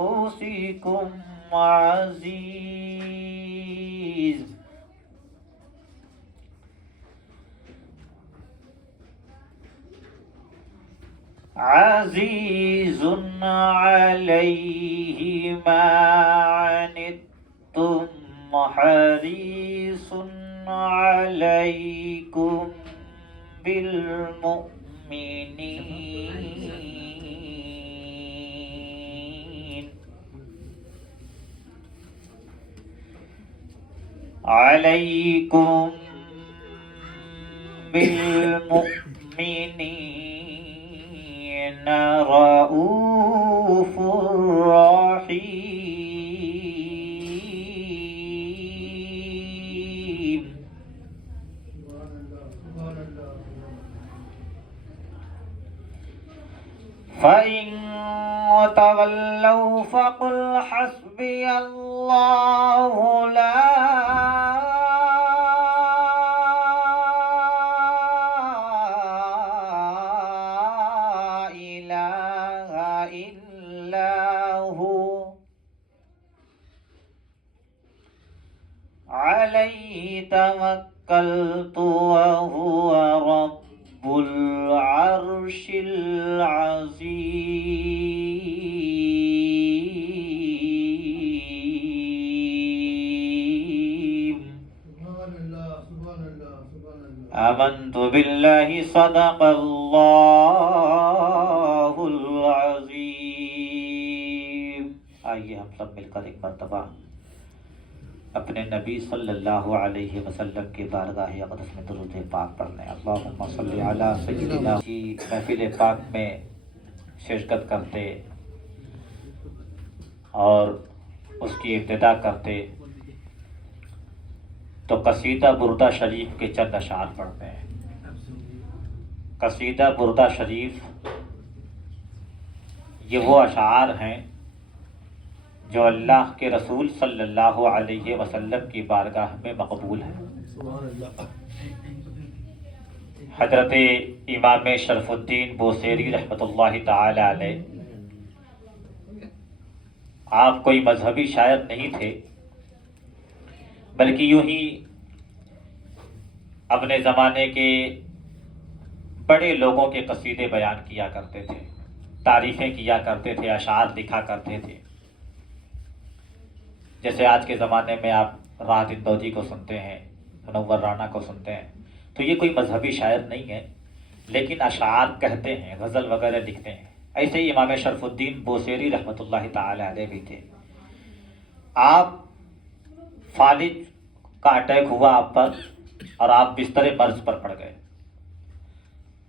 أنفسكم عزيز عزيز عليه ما عنتم حريص عليكم بالمؤمنين عليكم بالمؤمنين رؤوف رحيم فإن تولوا فقل حسبي الله لا إله إلا هو عليه توكلت وهو رب العرش العظيم آمنت بالله صدق اللہ العظیم. آئیے ہم سب مل کر ایک مرتبہ اپنے نبی صلی اللہ علیہ وسلم کے بارگاہ اقدس میں درود پاک پڑھ لیں. اللہم صلی علی سیدنا. کی محفل پاک میں شرکت کرتے اور اس کی ابتدا کرتے تو قصیدہ بردہ شریف کے چند اشعار پڑھتے ہیں. قصیدہ بردہ شریف یہ وہ اشعار ہیں جو اللہ کے رسول صلی اللہ علیہ وسلم کی بارگاہ میں مقبول ہیں. حضرت امام شرف الدین بوصیری رحمۃ اللہ تعالی علیہ آپ کوئی مذہبی شاعر نہیں تھے، بلکہ یوں ہی اپنے زمانے کے بڑے لوگوں کے قصیدے بیان کیا کرتے تھے، تعریفیں کیا کرتے تھے، اشعار لکھا کرتے تھے. جیسے آج کے زمانے میں آپ راحت اندوجی کو سنتے ہیں، منور رانا کو سنتے ہیں، تو یہ کوئی مذہبی شاعر نہیں ہے، لیکن اشعار کہتے ہیں، غزل وغیرہ لکھتے ہیں. ایسے ہی امام شرف الدین بوصیری رحمۃ اللہ تعالی علیہ بھی تھے. آپ فالج کا اٹیک ہوا آپ پر اور آپ بستر مرض پر پڑ گئے،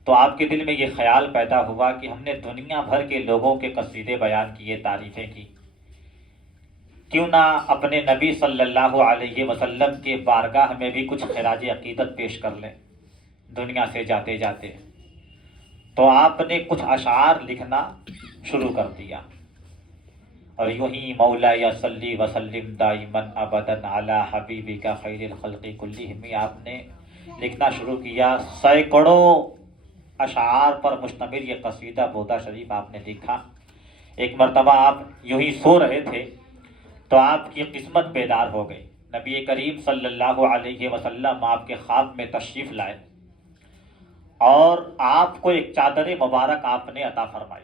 تو آپ کے دل میں یہ خیال پیدا ہوا کہ ہم نے دنیا بھر کے لوگوں کے قصیدے بیان کیے، تعریفیں کی، کیوں نہ اپنے نبی صلی اللہ علیہ وسلم کے بارگاہ میں بھی کچھ خراج عقیدت پیش کر لیں دنیا سے جاتے جاتے. تو آپ نے کچھ اشعار لکھنا شروع کر دیا، اور یوں ہی مولا یا صلی وسلم دائماً ابداً علی حبیبک خیر الخلق کلہم آپ نے لکھنا شروع کیا. سینکڑوں اشعار پر مشتمل یہ قصیدہ بردہ شریف آپ نے لکھا. ایک مرتبہ آپ یوں ہی سو رہے تھے تو آپ کی قسمت بیدار ہو گئی. نبی کریم صلی اللہ علیہ وسلم آپ کے خواب میں تشریف لائے اور آپ کو ایک چادر مبارک آپ نے عطا فرمائی.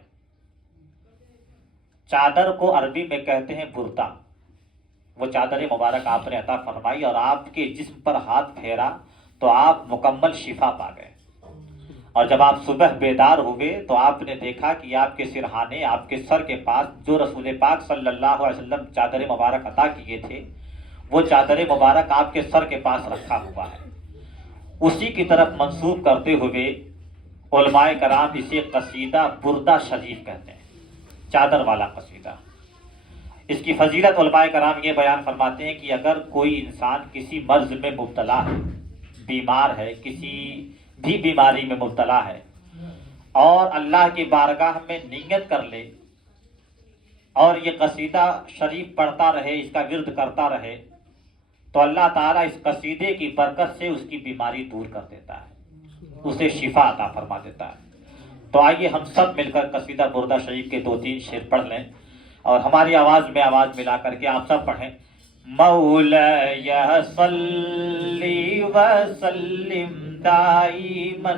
چادر کو عربی میں کہتے ہیں بردہ. وہ چادر مبارک آپ نے عطا فرمائی اور آپ کے جسم پر ہاتھ پھیرا تو آپ مکمل شفا پا گئے. اور جب آپ صبح بیدار ہوئے تو آپ نے دیکھا کہ آپ کے سرہانے، آپ کے سر کے پاس جو رسول پاک صلی اللہ علیہ وسلم چادر مبارک عطا کیے تھے وہ چادر مبارک آپ کے سر کے پاس رکھا ہوا ہے. اسی کی طرف منسوب کرتے ہوئے علماء کرام اسے قصیدہ بردہ شریف کہتے ہیں، چادر والا قصیدہ. اس کی فضیلت علماء کرام یہ بیان فرماتے ہیں کہ اگر کوئی انسان کسی مرض میں مبتلا ہے، بیمار ہے، کسی بھی بیماری میں مبتلا ہے، اور اللہ کی بارگاہ میں نیت کر لے اور یہ قصیدہ شریف پڑھتا رہے، اس کا ورد کرتا رہے، تو اللہ تعالیٰ اس قصیدے کی برکت سے اس کی بیماری دور کر دیتا ہے، اسے شفا عطا فرما دیتا ہے. تو آئیے ہم سب مل کر قصیدہ بردہ شریف کے 2-3 شعر پڑھ لیں. اور ہماری آواز میں آواز ملا کر کے آپ سب پڑھیں. مولاي صل وسلم دائما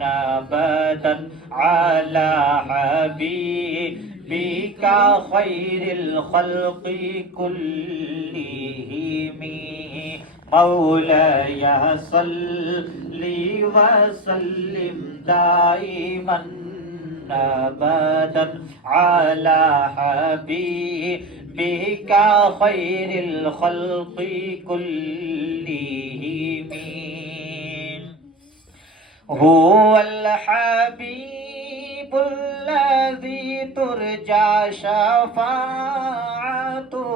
ابدا على حبيبك خير الخلق كلهم. مولاي صل وسلم دائما ابدا على حبيبك خير الخلق كلهم. هو الحبيب الذي ترجى شفاعته.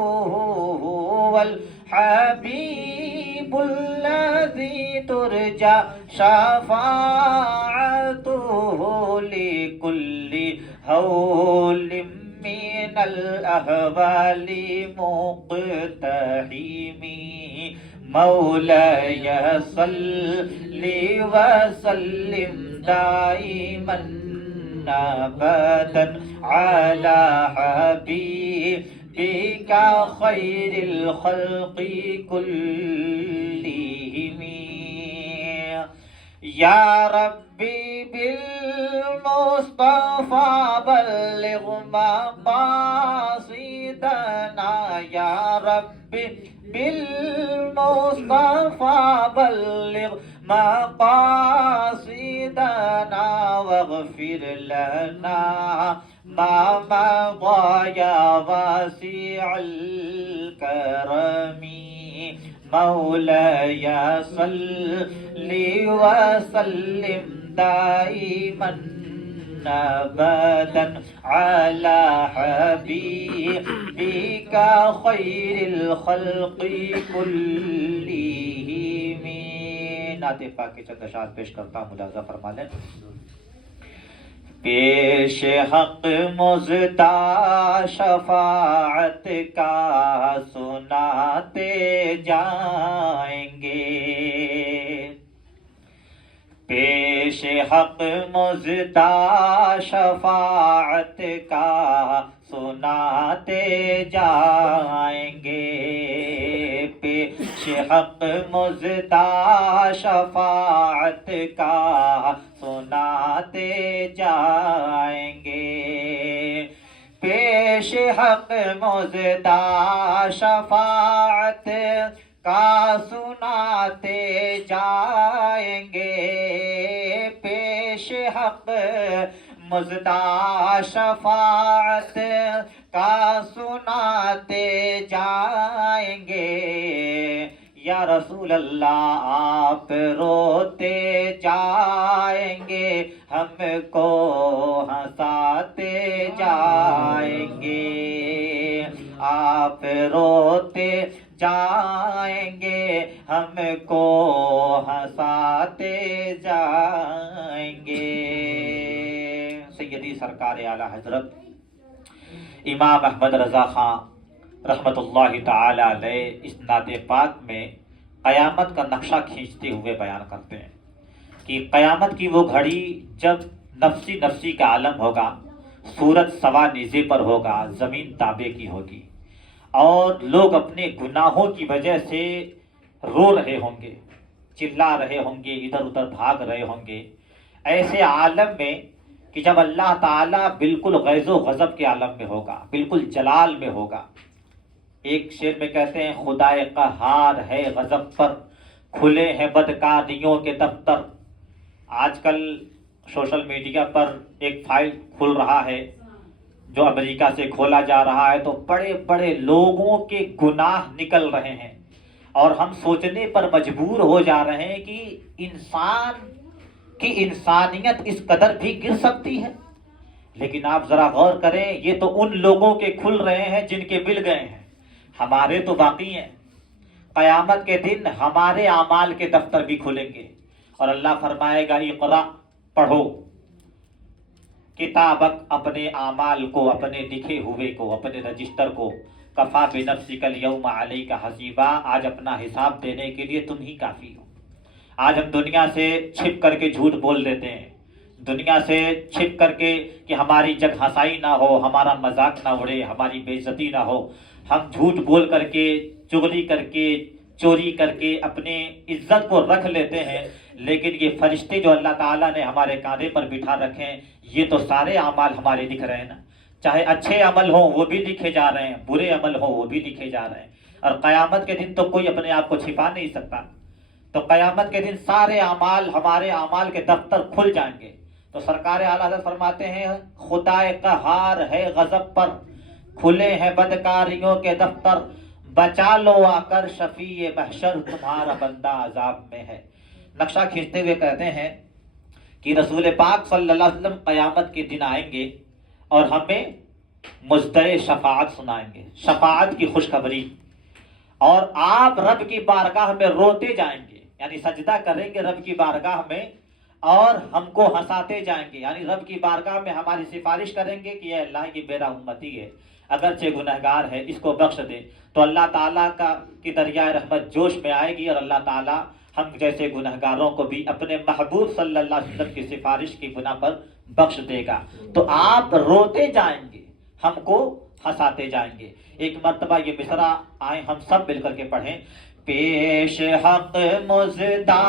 هو الحبيب الذي ترجى شفاعته لكل هول من الأهوال مقتحم. مولاي صل وسلم دائما ابدا على حبيبك خير الخلق كلهم. يا ربي بالمصطفى بلغ مقاصدنا. يا ربي بالمصطفى بلغ مقاصدنا واغفر لنا ما مضى يا واسع الكرم. مولاي صل وسلم دائما ابدا على حبيبك خير الخلق كلهم. نعت پاک کے چند اشعار پیش کرتا ہوں، ملاحظہ فرما لیں. پیش حق مزدہ شفاعت کا سناتے جائیں گے. پیش حق مزدہ شفاعت کا سناتے جائیں گے. پیش حق مزدہ شفاعت کا سناتے جائیں گے. پیش حق مزدہ شفاعت کا سناتے جائیں گے. پیش حق مزدہ شفاعت کا سناتے جائیں گے. یا رسول اللہ آپ روتے جائیں گے، ہم کو ہنساتے جائیں گے. آپ روتے جائیں گے، ہم کو ہنساتے جائیں گے. سیدی سرکار اعلیٰ حضرت امام احمد رضا خان رحمۃ اللہ تعالی علیہ اس نعت پاک میں قیامت کا نقشہ کھینچتے ہوئے بیان کرتے ہیں کہ قیامت کی وہ گھڑی جب نفسی نفسی کا عالم ہوگا، سورج سوا نیزے پر ہوگا، زمین تابے کی ہوگی، اور لوگ اپنے گناہوں کی وجہ سے رو رہے ہوں گے، چلا رہے ہوں گے، ادھر ادھر بھاگ رہے ہوں گے. ایسے عالم میں کہ جب اللہ تعالیٰ بالکل غیظ و غضب کے عالم میں ہوگا، بالکل جلال میں ہوگا. ایک شعر میں کہتے ہیں خدائے قہار ہے غضب پر، کھلے ہیں بدکاریوں کے دفتر. آج کل سوشل میڈیا پر ایک فائل کھل رہا ہے جو امریکہ سے کھولا جا رہا ہے، تو بڑے بڑے لوگوں کے گناہ نکل رہے ہیں، اور ہم سوچنے پر مجبور ہو جا رہے ہیں کہ انسان کی انسانیت اس قدر بھی گر سکتی ہے. لیکن آپ ذرا غور کریں، یہ تو ان لوگوں کے کھل رہے ہیں جن کے مل گئے ہیں، ہمارے تو باقی ہیں. قیامت کے دن ہمارے اعمال کے دفتر بھی کھلیں گے، اور اللہ فرمائے گا اقرا، پڑھو کتابک، اپنے اعمال کو، اپنے لکھے ہوئے کو، اپنے رجسٹر کو. کفا بنفسک الیوم علیک حسیبا، آج اپنا حساب دینے کے لیے تم ہی کافی ہو. آج ہم دنیا سے چھپ کر کے جھوٹ بول دیتے ہیں، دنیا سے چھپ کر کے کہ ہماری جگ ہنسائی نہ ہو، ہمارا مذاق نہ اڑے، ہماری بے عزتی نہ ہو، ہم جھوٹ بول کر کے، چغلی کر کے، چوری کر کے اپنی عزت کو رکھ لیتے ہیں، لیکن یہ فرشتے جو اللہ تعالیٰ نے ہمارے کاندھے پر بٹھا رکھے ہیں، یہ تو سارے اعمال ہمارے دکھ رہے ہیں نا، چاہے اچھے عمل ہوں وہ بھی لکھے جا رہے ہیں، برے عمل ہوں وہ بھی لکھے جا رہے ہیں، اور قیامت کے دن تو کوئی اپنے آپ کو چھپا نہیں سکتا، تو قیامت کے دن سارے اعمال، ہمارے اعمال کے دفتر کھل جائیں گے۔ تو سرکار اعلیٰ حضرت فرماتے ہیں خدائے قہار ہے غضب پر، کھلے ہیں بدکاریوں کے دفتر، بچا لو آ کر شفیع محشر، تمہارا بندہ عذاب میں ہے۔ نقشہ کھینچتے ہوئے کہتے ہیں کہ رسول پاک صلی اللہ علیہ وسلم قیامت کے دن آئیں گے اور ہمیں مزدہ شفاعت سنائیں گے، شفاعت کی خوشخبری، اور آپ رب کی بارگاہ میں روتے جائیں گے، یعنی سجدہ کریں گے رب کی بارگاہ میں اور ہم کو ہنساتے جائیں گے، یعنی رب کی بارگاہ میں ہماری سفارش کریں گے کہ اے اللہ یہ میرا امتی ہے، اگرچہ گنہگار ہے، اس کو بخش دے، تو اللہ تعالیٰ کی دریائے رحمت جوش میں آئے گی، اور اللہ تعالیٰ ہم جیسے گنہگاروں کو بھی اپنے محبوب صلی اللہ علیہ وسلم کی سفارش کی بنا پر بخش دے گا۔ تو آپ روتے جائیں گے، ہم کو ہنساتے جائیں گے۔ ایک مرتبہ یہ مصرع آئیں ہم سب مل کر کے پڑھیں۔ پیش حق مزدہ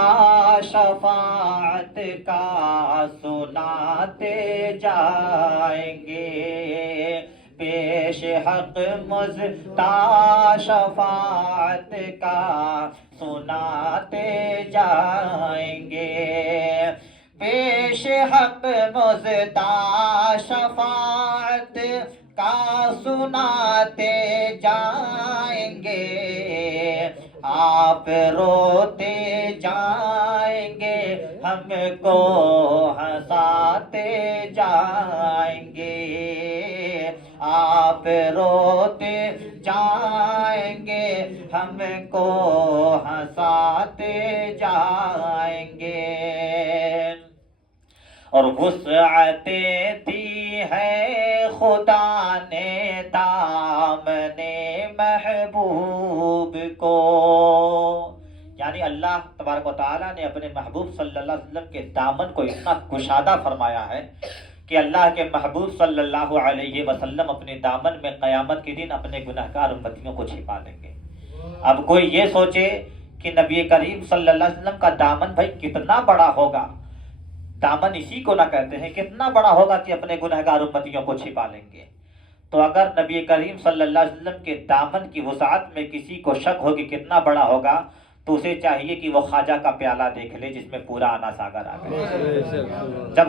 شفاعت کا سناتے جائیں گے، پیش حق مزدہ شفاعت کا سناتے جائیں گے، پیش حق مزدہ شفاعت کا سناتے جائیں گے، آپ روتے جائیں گے، ہم کو ہنساتے جائیں گے، آپ روتے جائیں گے، ہم کو ہنساتے جائیں گے، اور وسعتیں دی ہے خدا نے دامن محبوب کو، یعنی اللہ تبارک و تعالیٰ نے اپنے محبوب صلی اللہ علیہ وسلم کے دامن کو اتنا کشادہ فرمایا ہے کہ اللہ کے محبوب صلی اللہ علیہ وسلم اپنے دامن میں قیامت کے دن اپنے گنہگار امتیوں کو چھپا دیں گے۔ اب کوئی یہ سوچے کہ نبی کریم صلی اللہ علیہ وسلم کا دامن بھائی کتنا بڑا ہوگا، دامن اسی کو نہ کہتے ہیں، کتنا بڑا ہوگا کہ اپنے گنہگار امتیوں کو چھپا لیں گے۔ تو اگر نبی کریم صلی اللہ علیہ وسلم کے دامن کی وسعت میں کسی کو شک ہو کہ کتنا بڑا ہوگا، تو اسے چاہیے کہ وہ خواجہ کا پیالہ دیکھ لے جس میں پورا آنا ساگر آ گیا۔ جب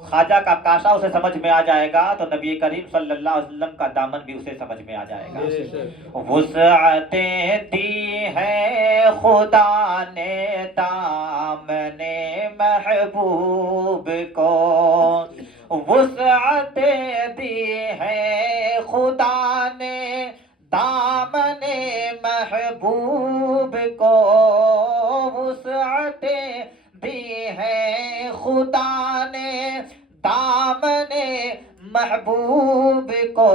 خواجہ کا کاشا اسے سمجھ میں آ جائے گا تو نبی کریم صلی اللہ علیہ وسلم کا دامن بھی اسے سمجھ میں آ جائے گا۔ وسعتیں دی ہے خدا نے دامن محبوب کو، وسعتیں دی ہے خدا نے دامن محبوب کو، وسعتیں دی ہے خدا نے دامن محبوب کو،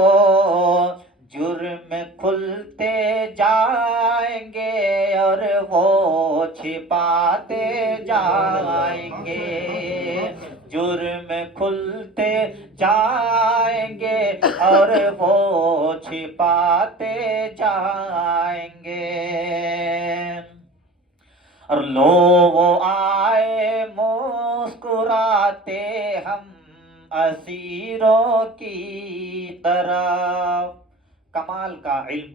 جرم کھلتے جائیں گے اور وہ چھپاتے جائیں گے، جرم کھلتے جائیں گے اور وہ چھپاتے جائیں گے، اور لو وہ آئے مسکراتے ہم اسیروں کی طرف۔ کمال کا علم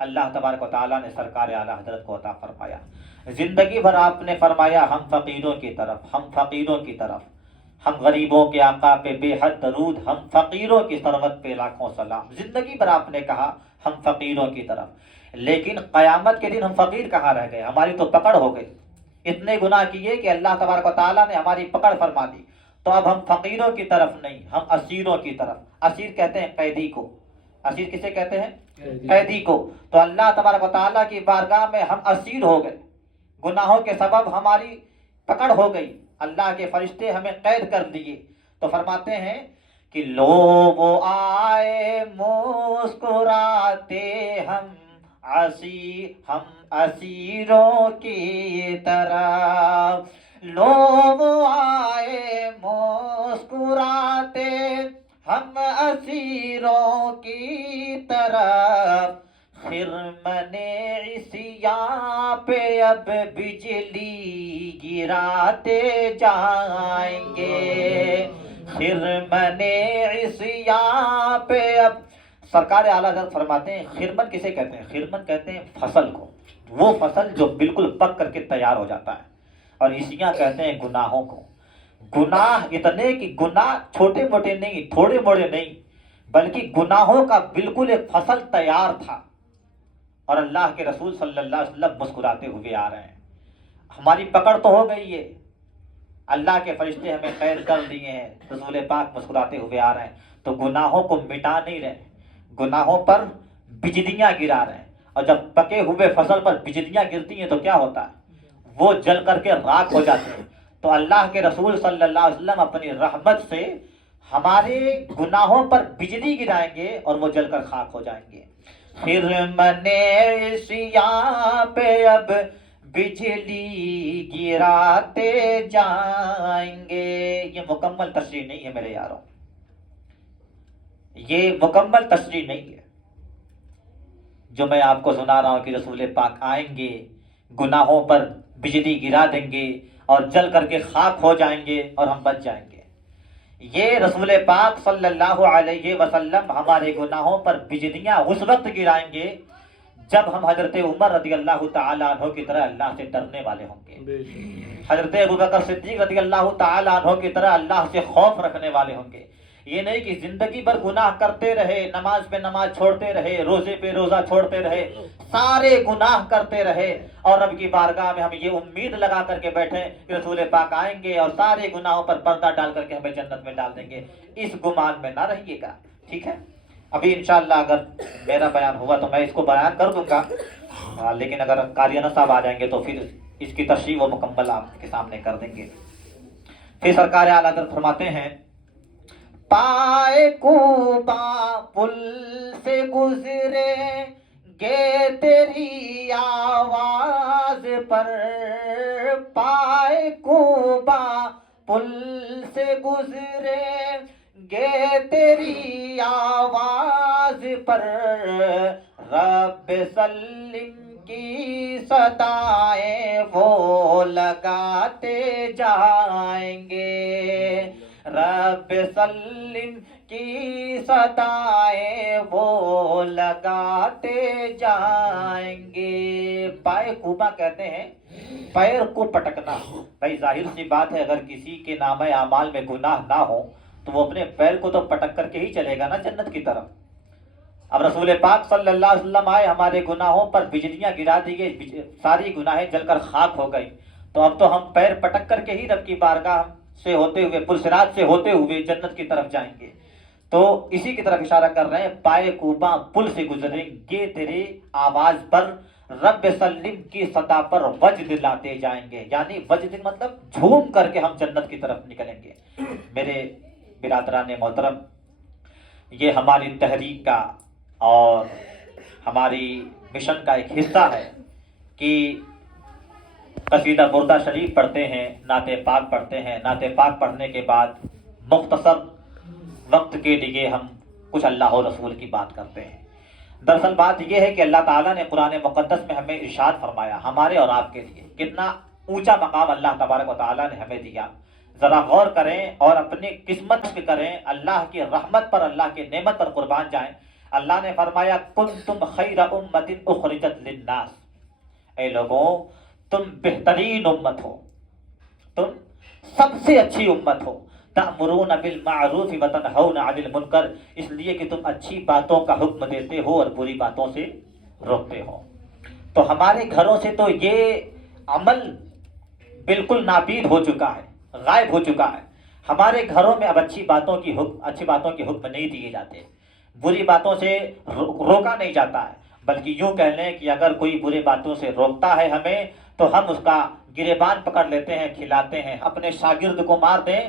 اللہ تبارک و تعالیٰ نے سرکار اعلیٰ حضرت کو عطا فرمایا، زندگی بھر آپ نے فرمایا ہم فقیروں کی طرف، ہم فقیروں کی طرف، ہم غریبوں کے آقا پہ بے حد درود، ہم فقیروں کی ثروت پہ لاکھوں سلام، زندگی بھر آپ نے کہا ہم فقیروں کی طرف، لیکن قیامت کے دن ہم فقیر کہاں رہ گئے، ہماری تو پکڑ ہو گئی، اتنے گناہ کیے کہ اللہ تبارک و تعالیٰ نے ہماری پکڑ فرما دی، تو اب ہم فقیروں کی طرف نہیں، ہم اسیروں کی طرف۔ اسیر کہتے ہیں قیدی کو، اسیر کسے کہتے ہیں؟ قیدی کو۔ تو اللہ تبارک و تعالیٰ کی بارگاہ میں ہم اسیر ہو گئے، گناہوں کے سبب ہماری پکڑ ہو گئی، اللہ کے فرشتے ہمیں قید کر دیے، تو فرماتے ہیں کہ لو وہ آئے مسکراتے ہم اسیروں کی طرح، لوگ آئے مسکراتے ہم اسیروں کی طرف، خرمن عصیاں پہ اب بجلی گراتے جائیں گے، خرمن عصیاں پہ اب۔ سرکار اعلیٰ حضرت فرماتے ہیں خرمن کسے کہتے ہیں؟ خرمن کہتے ہیں فصل کو، وہ فصل جو بالکل پک کر کے تیار ہو جاتا ہے، اور عصیاں کہتے ہیں گناہوں کو۔ گناہ اتنے کہ گناہ چھوٹے موٹے نہیں، تھوڑے موڑے نہیں، بلکہ گناہوں کا بالکل ایک فصل تیار تھا، اور اللہ کے رسول صلی اللہ علیہ وسلم مسکراتے ہوئے آ رہے ہیں۔ ہماری پکڑ تو ہو گئی ہے، اللہ کے فرشتے ہمیں قید کر دیے ہیں، رسول پاک مسکراتے ہوئے آ رہے ہیں، تو گناہوں کو مٹا نہیں رہے، گناہوں پر بجلیاں گرا رہے ہیں۔ اور جب پکے ہوئے فصل پر بجلیاں گرتی ہیں تو کیا ہوتا ہے؟ وہ جل کر کے راکھ ہو جاتے ہیں۔ تو اللہ کے رسول صلی اللہ علیہ وسلم اپنی رحمت سے ہمارے گناہوں پر بجلی گرائیں گے اور وہ جل کر خاک ہو جائیں گے۔ خرمن عصیاں پہ اب بجلی گراتے جائیں گے۔ یہ مکمل تشریح نہیں ہے میرے یاروں، یہ مکمل تشریح نہیں ہے جو میں آپ کو سنا رہا ہوں کہ رسول پاک آئیں گے، گناہوں پر بجلی گرا دیں گے اور جل کر کے خاک ہو جائیں گے اور ہم بچ جائیں گے۔ یہ رسول پاک صلی اللہ علیہ وسلم ہمارے گناہوں پر بجلیاں اس وقت گرائیں گے جب ہم حضرت عمر رضی اللہ تعالیٰ عنہ کی طرح اللہ سے ڈرنے والے ہوں گے، حضرت ابوبکر صدیق رضی اللہ تعالیٰ عنہ کی طرح اللہ سے خوف رکھنے والے ہوں گے۔ یہ نہیں کہ زندگی بھر گناہ کرتے رہے، نماز پہ نماز چھوڑتے رہے، روزے پہ روزہ چھوڑتے رہے، سارے گناہ کرتے رہے، اور رب کی بارگاہ میں ہم یہ امید لگا کر کے بیٹھے کہ رسول پاک آئیں گے اور سارے گناہوں پر پردہ ڈال کر کے ہمیں جنت میں ڈال دیں گے۔ اس گمان میں نہ رہیے گا، ٹھیک ہے؟ ابھی انشاءاللہ اگر میرا بیان ہوا تو میں اس کو بیان کر دوں گا، لیکن اگر قاریانہ صاحب آ جائیں گے تو پھر اس کی تشریح و مکمل آپ کے سامنے کر دیں گے۔ پھر سرکار اعلیٰ حضرت فرماتے ہیں پائے کوبا پل سے گزرے گے تیری آواز پر، پائے کوبا پل سے گزرے گے تیری آواز پر، رب سلم کی صدائیں وہ لگاتے جائیں گے، رب سلم کی صدائیں وہ لگاتے جائیں گے۔ پائے کوبا کہتے ہیں پیر کو پٹکنا۔ بھائی ظاہر سی بات ہے، اگر کسی کے نامہ اعمال میں گناہ نہ ہو تو وہ اپنے پیر کو تو پٹک کر کے ہی چلے گا نا جنت کی طرف۔ اب رسول پاک صلی اللہ علیہ وسلم آئے، ہمارے گناہوں پر بجلیاں گرا دی گئی، ساری گناہیں جل کر خاک ہو گئی، تو اب تو ہم پیر پٹک کر کے ہی رب کی بارگاہ سے ہوتے ہوئے، پلسرات سے ہوتے ہوئے جنت کی طرف جائیں گے۔ تو اسی کی طرف اشارہ کر رہے ہیں، پائے کوبا پل سے گزریں گے تیری آواز پر، رب سلم کی سطح پر وجد لاتے جائیں گے، یعنی وجد مطلب جھوم کر کے ہم جنت کی طرف نکلیں گے۔ میرے برادران محترم، یہ ہماری تحریک کا اور ہماری مشن کا ایک حصہ ہے کہ قصیدہ بردہ شریف پڑھتے ہیں، نعت پاک پڑھتے ہیں، نعت پاک پڑھنے کے بعد مختصر وقت کے لیے ہم کچھ اللہ و رسول کی بات کرتے ہیں۔ دراصل بات یہ ہے کہ اللہ تعالیٰ نے قرآن مقدس میں ہمیں ارشاد فرمایا، ہمارے اور آپ کے لیے کتنا اونچا مقام اللہ تبارک و تعالیٰ نے ہمیں دیا۔ ذرا غور کریں اور اپنی قسمت پہ کریں، اللہ کی رحمت پر، اللہ کی نعمت پر قربان جائیں۔ اللہ نے فرمایا کنتم خیر امت اخرجت للناس، اے لوگوں تم بہترین امت ہو، تم سب سے اچھی امت ہو، تأمرون بالمعروف وتنہون عن المنکر، اس لیے کہ تم اچھی باتوں کا حکم دیتے ہو اور بری باتوں سے روکتے ہو۔ تو ہمارے گھروں سے تو یہ عمل بالکل ناپید ہو چکا ہے، غائب ہو چکا ہے۔ ہمارے گھروں میں اب اچھی باتوں کی حکم نہیں دیے جاتے، بری باتوں سے روکا نہیں جاتا ہے، بلکہ یوں کہہ لیں کہ اگر کوئی بری باتوں سے روکتا ہے ہمیں تو ہم اس کا گریبان پکڑ لیتے ہیں، کھلاتے ہیں۔ اپنے شاگرد کو مار دیں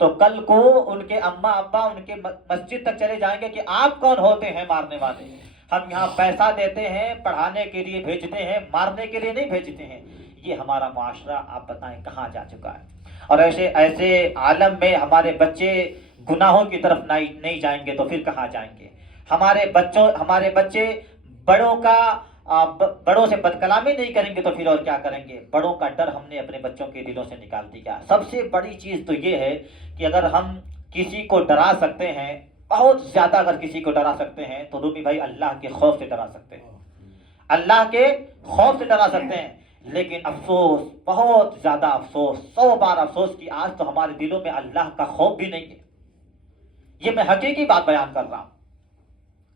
تو کل کو ان کے اماں ابا ان کے مسجد تک چلے جائیں گے کہ آپ کون ہوتے ہیں مارنے والے۔ ہم یہاں پیسہ دیتے ہیں، پڑھانے کے لیے بھیجتے ہیں، مارنے کے لیے نہیں بھیجتے ہیں۔ یہ ہمارا معاشرہ آپ بتائیں کہاں جا چکا ہے؟ اور ایسے ایسے عالم میں ہمارے بچے گناہوں کی طرف نہیں جائیں گے تو پھر کہاں جائیں گے؟ ہمارے بچے بڑوں کا بڑوں سے بد کلامی نہیں کریں گے تو پھر اور کیا کریں گے؟ بڑوں کا ڈر ہم نے اپنے بچوں کے دلوں سے نکال دیا۔ سب سے بڑی چیز تو یہ ہے کہ اگر ہم کسی کو ڈرا سکتے ہیں، بہت زیادہ اگر کسی کو ڈرا سکتے ہیں تو رومی بھائی اللہ کے خوف سے ڈرا سکتے ہیں، اللہ کے خوف سے ڈرا سکتے ہیں۔ لیکن افسوس، بہت زیادہ افسوس، 100 بار افسوس کہ آج تو ہمارے دلوں میں اللہ کا خوف بھی نہیں ہے۔ یہ میں حقیقی بات بیان کر رہا ہوں۔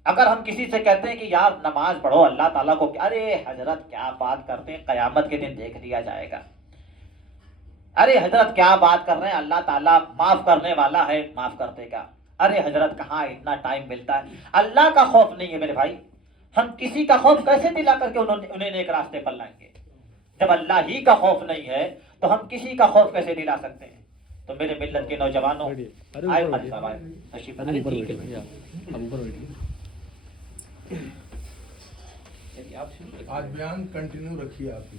اگر ہم کسی سے کہتے ہیں کہ یار نماز پڑھو اللہ تعالیٰ کو، ارے حضرت کیا بات کرتے ہیں، قیامت کے دن دیکھ لیا جائے گا۔ ارے حضرت کیا بات کر رہے ہیں، اللہ تعالیٰ معاف کرنے والا ہے، معاف کر دے گا۔ ارے حضرت کہاں اتنا ٹائم ملتا ہے؟ اللہ کا خوف نہیں ہے میرے بھائی، ہم کسی کا خوف کیسے دلا کر کے انہیں نیک راستے پر لائیں گے؟ جب اللہ ہی کا خوف نہیں ہے تو ہم کسی کا خوف کیسے دلا سکتے ہیں؟ تو میرے ملت کے نوجوانوں، آئے خالد صاحب آئے، تشریف لائیں۔ آج بیان کنٹینیو رکھیے آپ کی،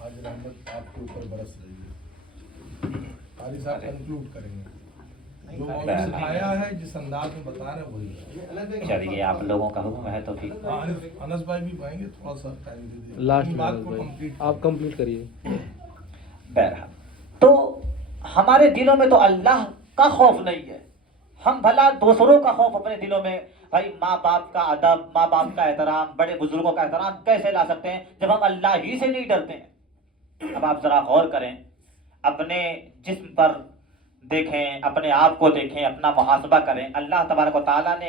آج رحمت آپ کے اوپر برس رہی ہے۔ قاری صاحب کنکلوڈ کریں گے، جو موضوع سکھایا ہے جس انداز میں بتا رہے ہیں وہی۔ چلیے آپ لوگوں کا حکم ہے تو پھر انس بھائی بھی پائیں گے، تھوڑا سا ٹائم دے دیں، لاسٹ بات میں کو کمپلیٹ آپ کمپلیٹ کریے۔ بہرحال تو ہمارے دلوں میں تو اللہ کا خوف نہیں ہے، ہم بھلا دوسروں کا خوف اپنے دلوں میں، بھائی ماں باپ کا ادب، ماں باپ کا احترام، بڑے بزرگوں کا احترام کیسے لا سکتے ہیں جب ہم اللہ ہی سے نہیں ڈرتے ہیں؟ اب آپ ذرا غور کریں، اپنے جسم پر دیکھیں، اپنے آپ کو دیکھیں، اپنا محاسبہ کریں، اللہ تبارک و تعالیٰ نے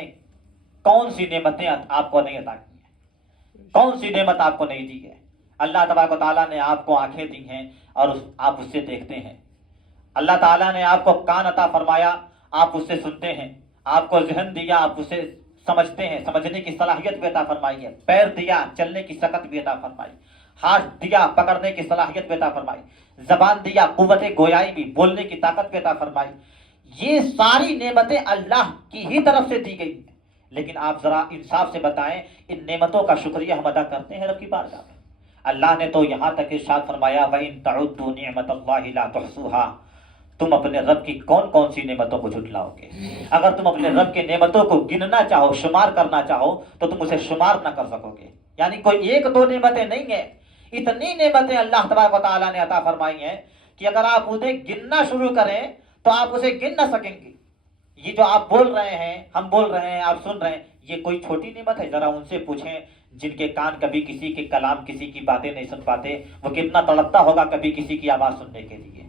کون سی نعمتیں آپ کو نہیں عطا کی ہیں؟ کون سی نعمت آپ کو نہیں دی ہے؟ اللہ تبارک و تعالیٰ نے آپ کو آنکھیں دی ہیں اور آپ اس سے دیکھتے ہیں۔ اللہ تعالیٰ نے آپ کو کان عطا فرمایا، آپ اس سے سنتے ہیں۔ آپ کو ذہن دیا، آپ اسے سمجھتے ہیں، سمجھنے کی صلاحیت بھی عطا فرمائی ہے۔ پیر دیا، چلنے کی سکت بھی عطا فرمائی۔ ہاتھ دیا، پکڑنے کی صلاحیت بھی عطا فرمائی۔ زبان دیا، قوت گویائی بھی، بولنے کی طاقت بھی عطا فرمائی۔ یہ ساری نعمتیں اللہ کی ہی طرف سے دی گئی ہیں، لیکن آپ ذرا انصاف سے بتائیں ان نعمتوں کا شکریہ ہم ادا کرتے ہیں رب کی بارگاہ میں؟ اللہ نے تو یہاں تک ارشاد فرمایا وَإِن تَعُدُّوا نِعْمَتَ اللَّهِ لَا تُحْصُوهَا۔ تم اپنے رب کی کون کون سی نعمتوں کو جھٹلاؤ گے؟ اگر تم اپنے رب کے نعمتوں کو گننا چاہو، شمار کرنا چاہو تو تم اسے شمار نہ کر سکو گے۔ یعنی کوئی ایک دو نعمتیں نہیں ہیں، اتنی نعمتیں اللہ تبارک و تعالیٰ نے عطا فرمائی ہیں کہ اگر آپ انہیں گننا شروع کریں تو آپ اسے گن نہ سکیں گے۔ یہ جو آپ بول رہے ہیں، ہم بول رہے ہیں، آپ سن رہے ہیں، یہ کوئی چھوٹی نعمت ہے؟ ذرا ان سے پوچھیں جن کے کان کبھی کسی کے کلام، کسی کی باتیں نہیں سن پاتے، وہ کتنا تڑپتا ہوگا کبھی کسی کی آواز سننے کے لیے۔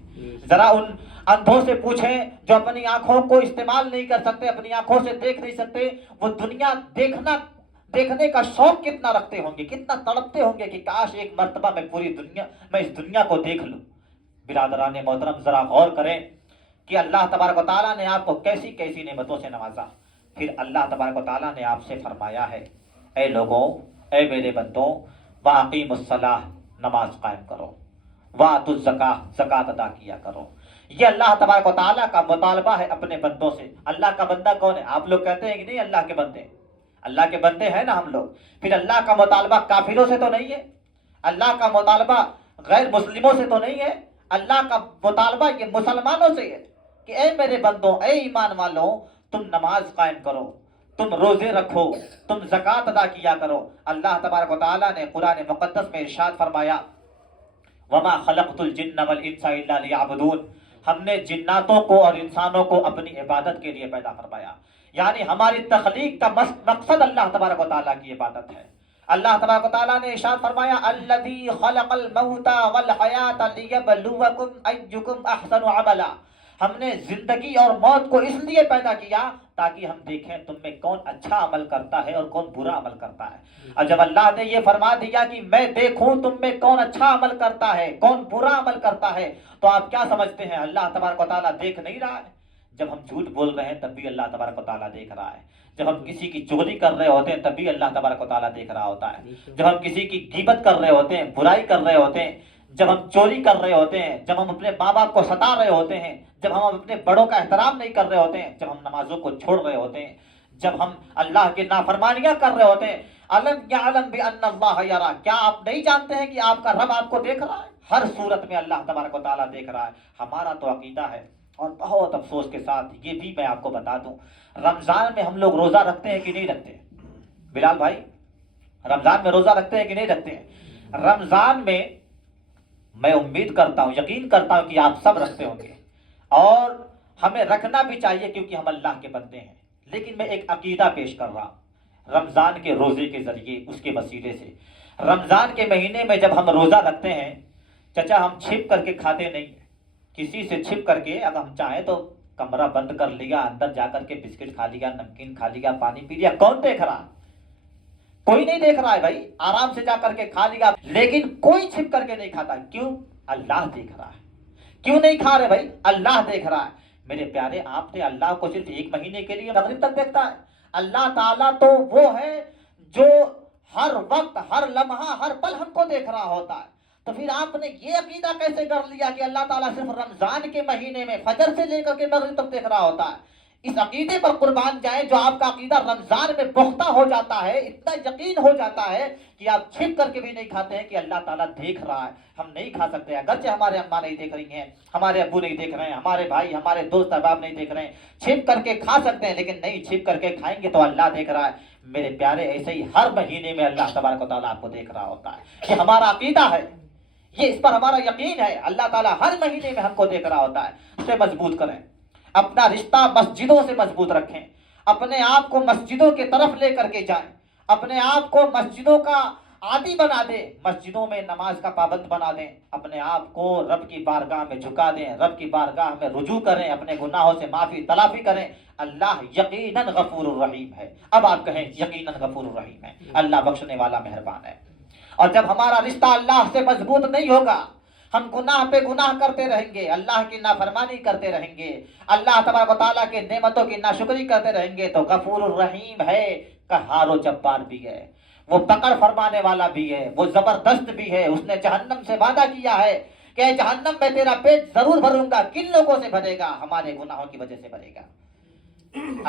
ذرا ان اندھوں سے پوچھیں جو اپنی آنکھوں کو استعمال نہیں کر سکتے، اپنی آنکھوں سے دیکھ نہیں سکتے، وہ دنیا دیکھنے کا شوق کتنا رکھتے ہوں گے، کتنا تڑپتے ہوں گے کہ کاش ایک مرتبہ میں اس دنیا کو دیکھ لوں۔ برادران محترم ذرا غور کریں کہ اللہ تبارک و تعالیٰ نے آپ کو کیسی کیسی نعمتوں سے نوازا۔ پھر اللہ تبارک و تعالیٰ نے آپ سے فرمایا ہے اے لوگوں، اے میرے بندوں، وَأَقِیمُوا الصَّلَاةَ، نماز قائم کرو، وَآتُوا الزَّکَاةَ، زکوٰۃ ادا کیا کرو۔ یہ اللہ تبارک و تعالیٰ کا مطالبہ ہے اپنے بندوں سے۔ اللہ کا بندہ کون ہے؟ آپ لوگ کہتے ہیں کہ نہیں اللہ کے بندے، اللہ کے بندے ہیں نا ہم لوگ، پھر اللہ کا مطالبہ کافروں سے تو نہیں ہے، اللہ کا مطالبہ غیر مسلموں سے تو نہیں ہے، اللہ کا مطالبہ یہ مسلمانوں سے ہے کہ اے میرے بندوں، اے ایمان والوں، تم نماز قائم کرو، تم روزے رکھو، تم زکوٰۃ ادا کیا کرو۔ اللہ تبارک و تعالیٰ نے قرآن مقدس میں ارشاد فرمایا وَمَا خَلَقْتُ الْجِنَّ وَالْإِنسَ إِلَّا لِيَعْبُدُونَ، ہم نے جناتوں کو اور انسانوں کو اپنی عبادت کے لیے پیدا فرمایا۔ یعنی ہماری تخلیق کا مقصد اللہ تبارک و تعالیٰ کی عبادت ہے۔ اللہ تبارک و تعالیٰ نے ارشاد فرمایا الذی خلق الموت والحیات لیبلوکم ایکم احسن عملا، ہم نے زندگی اور موت کو اس لیے پیدا کیا تاکہ ہم دیکھیں تم میں کون اچھا عمل کرتا ہے اور کون برا عمل کرتا ہے۔ اور جب اللہ نے یہ فرما دیا کہ میں دیکھوں تم میں کون اچھا عمل کرتا ہے، کون برا عمل کرتا ہے، تو آپ کیا سمجھتے ہیں اللہ تبارک و تعالیٰ دیکھ نہیں رہا ہے؟ جب ہم جھوٹ بول رہے ہیں تب بھی اللہ تبارک و تعالیٰ دیکھ رہا ہے، جب ہم کسی کی چغلی کر رہے ہوتے ہیں تب بھی اللہ تبارک و تعالیٰ دیکھ رہا ہوتا ہے، جب ہم کسی کی غیبت کر رہے ہوتے ہیں، برائی کر رہے ہوتے ہیں، جب ہم چوری کر رہے ہوتے ہیں، جب ہم اپنے ماں باپ کو ستا رہے ہوتے ہیں، جب ہم اپنے بڑوں کا احترام نہیں کر رہے ہوتے ہیں، جب ہم نمازوں کو چھوڑ رہے ہوتے ہیں، جب ہم اللہ کی نافرمانیاں کر رہے ہوتے ہیں، الم یعلم بان اللہ یرا، کیا آپ نہیں جانتے ہیں کہ آپ کا رب آپ کو دیکھ رہا ہے؟ ہر صورت میں اللہ تبارک و تعالیٰ دیکھ رہا ہے۔ ہمارا تو عقیدہ ہے، اور بہت افسوس کے ساتھ یہ بھی میں آپ کو بتا دوں، رمضان میں ہم لوگ روزہ رکھتے ہیں کہ نہیں رکھتے؟ بلال بھائی، رمضان میں روزہ رکھتے ہیں کہ نہیں رکھتے ہیں؟ رمضان میں امید کرتا ہوں، یقین کرتا ہوں کہ آپ سب رکھتے ہوں گے، اور ہمیں رکھنا بھی چاہیے کیونکہ ہم اللہ کے بندے ہیں۔ لیکن میں ایک عقیدہ پیش کر رہا ہوں رمضان کے روزے کے ذریعے، اس کے وسیلے سے۔ رمضان کے مہینے میں جب ہم روزہ رکھتے ہیں چچا، ہم چھپ کر کے کھاتے نہیں ہیں، کسی سے چھپ کر کے اگر ہم چاہیں تو کمرہ بند کر لیا، اندر جا کر کے بسکٹ کھا لیا، نمکین کھا لیا، پانی پی لیا، کون دیکھ رہا؟ کوئی نہیں دیکھ رہا ہے بھائی، آرام سے جا کر کے کھا لیا، لیکن کوئی چھپ کر کے نہیں کھاتا۔ کیوں؟ اللہ دیکھ رہا ہے۔ کیوں نہیں کھا رہے بھائی؟ اللہ دیکھ رہا ہے۔ میرے پیارے، آپ نے اللہ کو صرف ایک مہینے کے لیے مغرب تک دیکھتا ہے؟ اللہ تعالیٰ تو وہ ہے جو ہر وقت، ہر لمحہ، ہر پل ہم کو دیکھ رہا ہوتا ہے۔ تو پھر آپ نے یہ عقیدہ کیسے کر لیا کہ اللہ تعالیٰ صرف رمضان کے مہینے میں فجر سے لے کر کے مغرب تک دیکھ رہا ہوتا ہے؟ اس عقیدے پر قربان جائیں جو آپ کا عقیدہ رمضان میں پختہ ہو جاتا ہے، اتنا یقین ہو جاتا ہے کہ آپ چھپ کر کے بھی نہیں کھاتے ہیں کہ اللہ تعالیٰ دیکھ رہا ہے، ہم نہیں کھا سکتے۔ اگرچہ ہمارے اماں نہیں دیکھ رہی ہیں، ہمارے ابو نہیں دیکھ رہے ہیں، ہمارے بھائی، ہمارے دوست احباب نہیں دیکھ رہے ہیں، چھپ کر کے کھا سکتے ہیں، لیکن نہیں چھپ کر کے کھائیں گے تو اللہ دیکھ رہا ہے۔ میرے پیارے، ایسے ہی ہر مہینے میں اللہ تبارک و تعالیٰ آپ کو دیکھ رہا ہوتا ہے۔ یہ ہمارا عقیدہ ہے، یہ اس پر ہمارا یقین ہے، اللہ تعالیٰ ہر مہینے میں ہم کو دیکھ رہا ہوتا ہے۔ اسے مضبوط کریں، اپنا رشتہ مسجدوں سے مضبوط رکھیں، اپنے آپ کو مسجدوں کے طرف لے کر کے جائیں، اپنے آپ کو مسجدوں کا عادی بنا دیں، مسجدوں میں نماز کا پابند بنا دیں، اپنے آپ کو رب کی بارگاہ میں جھکا دیں، رب کی بارگاہ میں رجوع کریں، اپنے گناہوں سے معافی تلافی کریں۔ اللہ یقیناً غفور الرحیم ہے۔ اب آپ کہیں یقیناً غفور الرحیم ہے، اللہ بخشنے والا مہربان ہے۔ اور جب ہمارا رشتہ اللہ سے مضبوط نہیں ہوگا، ہم گناہ پہ گناہ کرتے رہیں گے، اللہ کی نافرمانی کرتے رہیں گے، اللہ تبارک و تعالیٰ کے نعمتوں کی ناشکری کرتے رہیں گے، تو غفور الرحیم ہے، قہار و جبار بھی ہے، وہ پکڑ فرمانے والا بھی ہے، وہ زبردست بھی ہے۔ اس نے جہنم سے وعدہ کیا ہے کہ جہنم میں تیرا پیٹ ضرور بھروں گا، کن لوگوں سے بھرے گا؟ ہمارے گناہوں کی وجہ سے بھرے گا۔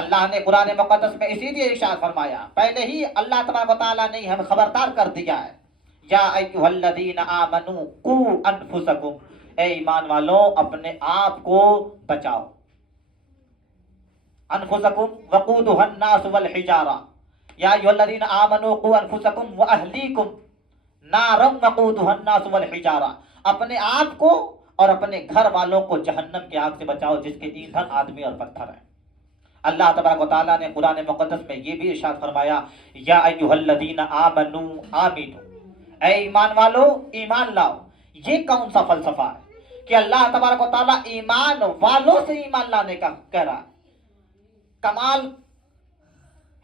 اللہ نے قرآن مقدس میں اسی لیے ارشاد فرمایا، پہلے ہی اللہ تبارک و تعالیٰ نے ہمیں خبردار کر دیا ہے، یا ایھا الذین آمنوا قوا انفسکم، اے ایمان والوں اپنے آپ کو بچاؤ۔ انفسکم وقودها الناس والحجارہ، یا ایھا الذین آمنوا قوا انفسکم واہلیکم نارا وقودها الناس والحجارہ، اپنے آپ کو اور اپنے گھر والوں کو جہنم کی آگ سے بچاؤ جس کے ایندھن آدمی اور پتھر ہیں۔ اللہ تبارک و تعالیٰ نے قرآن مقدس میں یہ بھی ارشاد فرمایا، یا ایھا الذین آمنوا آمنوا، اے ایمان والو ایمان لاؤ۔ یہ کون سا فلسفہ ہے کہ اللہ تبارک و تعالیٰ ایمان والوں سے ایمان لانے کا کہہ رہا ہے؟ کمال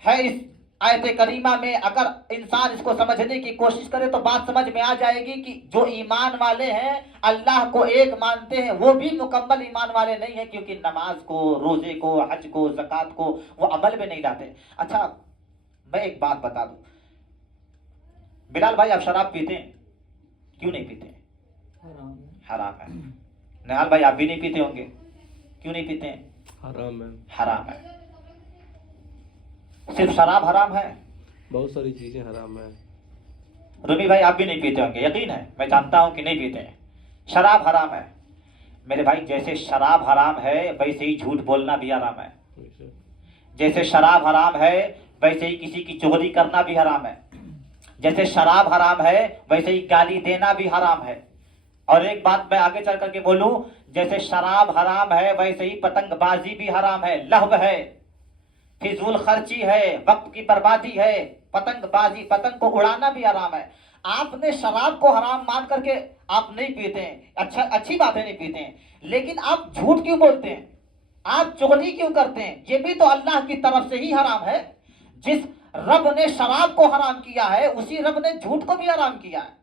ہے اس آیت کریمہ میں۔ اگر انسان اس کو سمجھنے کی کوشش کرے تو بات سمجھ میں آ جائے گی کہ جو ایمان والے ہیں، اللہ کو ایک مانتے ہیں، وہ بھی مکمل ایمان والے نہیں ہیں، کیونکہ نماز کو، روزے کو، حج کو، زکوٰۃ کو وہ عمل میں نہیں لاتے۔ اچھا، میں ایک بات بتا دوں، بلال بھائی آپ شراب پیتے ہیں؟ کیوں نہیں پیتے ہیں؟ حرام ہے۔ نہال بھائی آپ بھی نہیں پیتے ہوں گے، کیوں نہیں پیتے ہیں؟ حرام ہے۔ حرام ہے۔ صرف شراب حرام ہے؟ بہت ساری چیزیں حرام ہیں۔ رومی بھائی آپ بھی نہیں پیتے ہوں گے، یقین ہے، میں جانتا ہوں کہ نہیں پیتے ہیں۔ شراب حرام ہے۔ میرے بھائی، جیسے شراب حرام ہے ویسے ہی جھوٹ بولنا بھی حرام ہے، جیسے شراب حرام ہے ویسے ہی کسی کی چغلی کرنا بھی حرام ہے، جیسے شراب حرام ہے ویسے ہی گالی دینا بھی حرام ہے۔ اور ایک بات میں آگے چل کر کے بولوں، جیسے شراب حرام ہے ویسے ہی پتنگ بازی بھی حرام ہے، لہو ہے، فضول خرچی ہے، وقت کی بربادی ہے، پتنگ بازی، پتنگ کو اڑانا بھی حرام ہے۔ آپ نے شراب کو حرام مان کر کے آپ نہیں پیتے ہیں، اچھی باتیں نہیں پیتے ہیں، لیکن آپ جھوٹ کیوں بولتے ہیں؟ آپ چغلی کیوں کرتے ہیں؟ یہ بھی تو اللہ کی طرف سے ہی حرام ہے۔ جس رب نے شراب کو حرام کیا ہے اسی رب نے جھوٹ کو بھی حرام کیا ہے،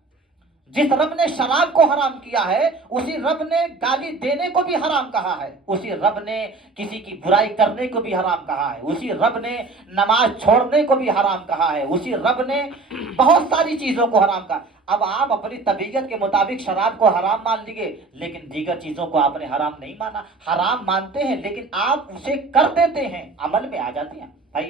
جس رب نے شراب کو حرام کیا ہے اسی رب نے گالی دینے کو بھی حرام کہا ہے، اسی رب نے کسی کی برائی کرنے کو بھی حرام کہا ہے، اسی رب نے نماز چھوڑنے کو بھی حرام کہا ہے، اسی رب نے بہت ساری چیزوں کو حرام کہا۔ اب آپ اپنی طبیعت کے مطابق شراب کو حرام مان لیے، لیکن دیگر چیزوں کو آپ نے حرام نہیں مانا۔ حرام مانتے ہیں لیکن آپ اسے کر دیتے ہیں، عمل میں آ جاتے ہیں۔ بھائی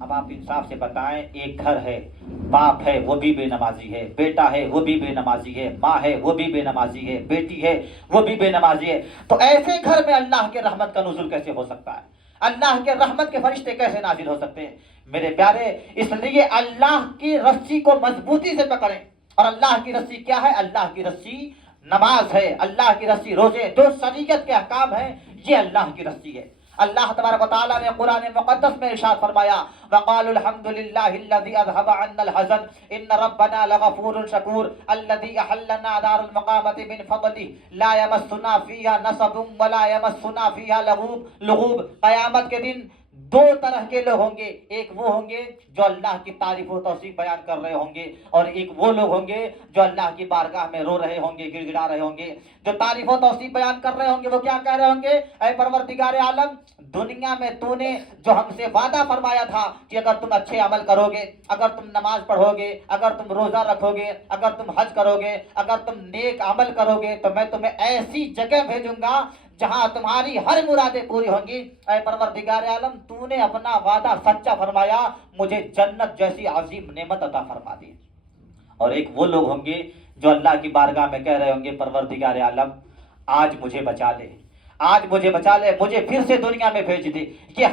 اب آپ انصاف سے بتائیں، ایک گھر ہے، باپ ہے وہ بھی بے نمازی ہے، بیٹا ہے وہ بھی بے نمازی ہے، ماں ہے وہ بھی بے نمازی ہے، بیٹی ہے وہ بھی بے نمازی ہے، تو ایسے گھر میں اللہ کے رحمت کا نزول کیسے ہو سکتا ہے؟ اللہ کے رحمت کے فرشتے کیسے نازل ہو سکتے ہیں؟ میرے پیارے، اس لیے اللہ کی رسی کو مضبوطی سے پکڑیں. اور اللہ کی رسی کیا ہے؟ اللہ کی رسی نماز ہے، اللہ کی رسی روزے، جو شریعت کے احکام ہیں یہ اللہ کی رسی ہے. اللہ تبارک و تعالیٰ نے قرآن مقدس میں ارشاد فرمایا وَقَالُوا الْحَمْدُ لِلَّهِ الَّذِي أَذْهَبَ عَنَّا الْحَزَنَ إِنَّ رَبَّنَا لَغَفُورٌ شَكُورٌ الَّذِي أَحَلَّنَا دَارَ الْمُقَامَةِ مِنْ فَضْلِهِ لَا يَمَسُّنَا فِيهَا نَصَبٌ وَلَا يَمَسُّنَا فِيهَا لُغُوبٌ. قیامت کے دن دو طرح کے لوگ ہوں گے، ایک وہ ہوں گے جو اللہ کی تعریف و توصیف بیان کر رہے ہوں گے، اور ایک وہ لوگ ہوں گے جو اللہ کی بارگاہ میں رو رہے ہوں گے، گڑ گڑا رہے ہوں گے. جو تعریف و توصیف بیان کر رہے ہوں گے وہ کیا کہہ رہے ہوں گے؟ اے پروردگار عالم، دنیا میں تو نے جو ہم سے وعدہ فرمایا تھا کہ اگر تم اچھے عمل کرو گے، اگر تم نماز پڑھو گے، اگر تم روزہ رکھو گے، اگر تم حج کرو گے، اگر تم نیک عمل کرو گے تو میں تمہیں ایسی جگہ بھیجوں گا جہاں تمہاری ہر مرادیں پوری ہوں گی. اے پروردگار عالم، تو نے اپنا وعدہ سچا فرمایا، مجھے جنت جیسی عظیم نعمت عطا فرما دی. اور ایک وہ لوگ ہوں گے جو اللہ کی بارگاہ میں کہہ رہے ہوں گے پروردگار عالم آج مجھے بچا لے، آج مجھے بچا لے، مجھے پھر سے دنیا میں بھیج دے. یہ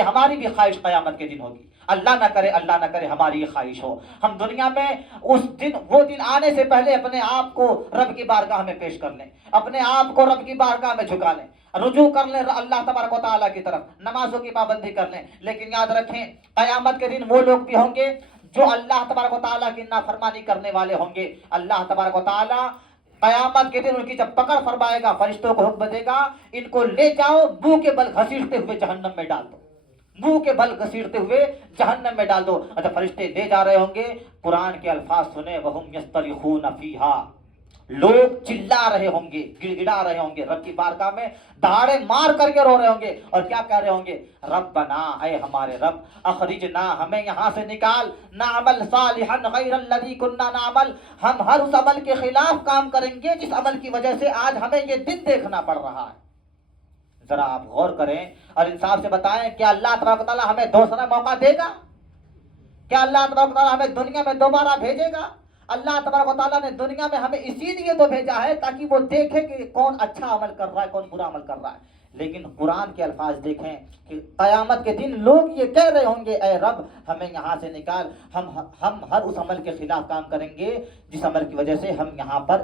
ہماری بھی خواہش قیامت کے دن ہوگی. اللہ نہ کرے ہماری یہ خواہش ہو، ہم دنیا میں وہ دن آنے سے پہلے اپنے آپ کو رب کی بارگاہ میں پیش کر لیں، اپنے آپ کو رب کی بارگاہ میں جھکا لیں، رجوع کر لیں اللہ تبارک و تعالیٰ کی طرف، نمازوں کی پابندی کر لیں. لیکن یاد رکھیں قیامت کے دن وہ لوگ بھی ہوں گے جو اللہ تبارک و تعالیٰ کی نافرمانی کرنے والے ہوں گے. اللہ تبارک و تعالیٰ قیامت کے دن ان کی جب پکڑ فرمائے گا، فرشتوں کو حکم دے گا ان کو لے جاؤ، منہ کے بل گھسیٹتے ہوئے جہنم میں ڈال دو، منہ کے بل گھسیٹتے ہوئے جہنم میں ڈال دو. اچھا، فرشتے لے جا رہے ہوں گے، قرآن کے الفاظ سنے وَهُمْ يَسْتَرِخُونَ فِيهَا، لوگ چلا رہے ہوں گے، گڑ گڑا رہے ہوں گے، رب کی بارگاہ میں دہاڑے مار کر کے رو رہے ہوں گے، اور کیا کہہ رہے ہوں گے؟ ربنا، اے ہمارے رب، اخرجنا، ہمیں یہاں سے نکال، نعمل صالحا غیر الذی کننا نعمل، ہم ہر اس عمل کے خلاف کام کریں گے جس عمل کی وجہ سے آج ہمیں یہ دن دیکھنا پڑ رہا ہے. ذرا آپ غور کریں اور انصاف سے بتائیں، کیا اللہ تبارک و تعالیٰ ہمیں دوسرا موقع دے گا؟ کیا اللہ تبارک و تعالیٰ ہمیں دنیا میں دوبارہ بھیجے گا؟ اللہ تبارک و تعالیٰ نے دنیا میں ہمیں اسی لیے تو بھیجا ہے تاکہ وہ دیکھے کہ کون اچھا عمل کر رہا ہے، کون برا عمل کر رہا ہے. لیکن قرآن کے الفاظ دیکھیں کہ قیامت کے دن لوگ یہ کہہ رہے ہوں گے اے رب ہمیں یہاں سے نکال، ہم ہر اس عمل کے خلاف کام کریں گے جس عمل کی وجہ سے ہم یہاں پر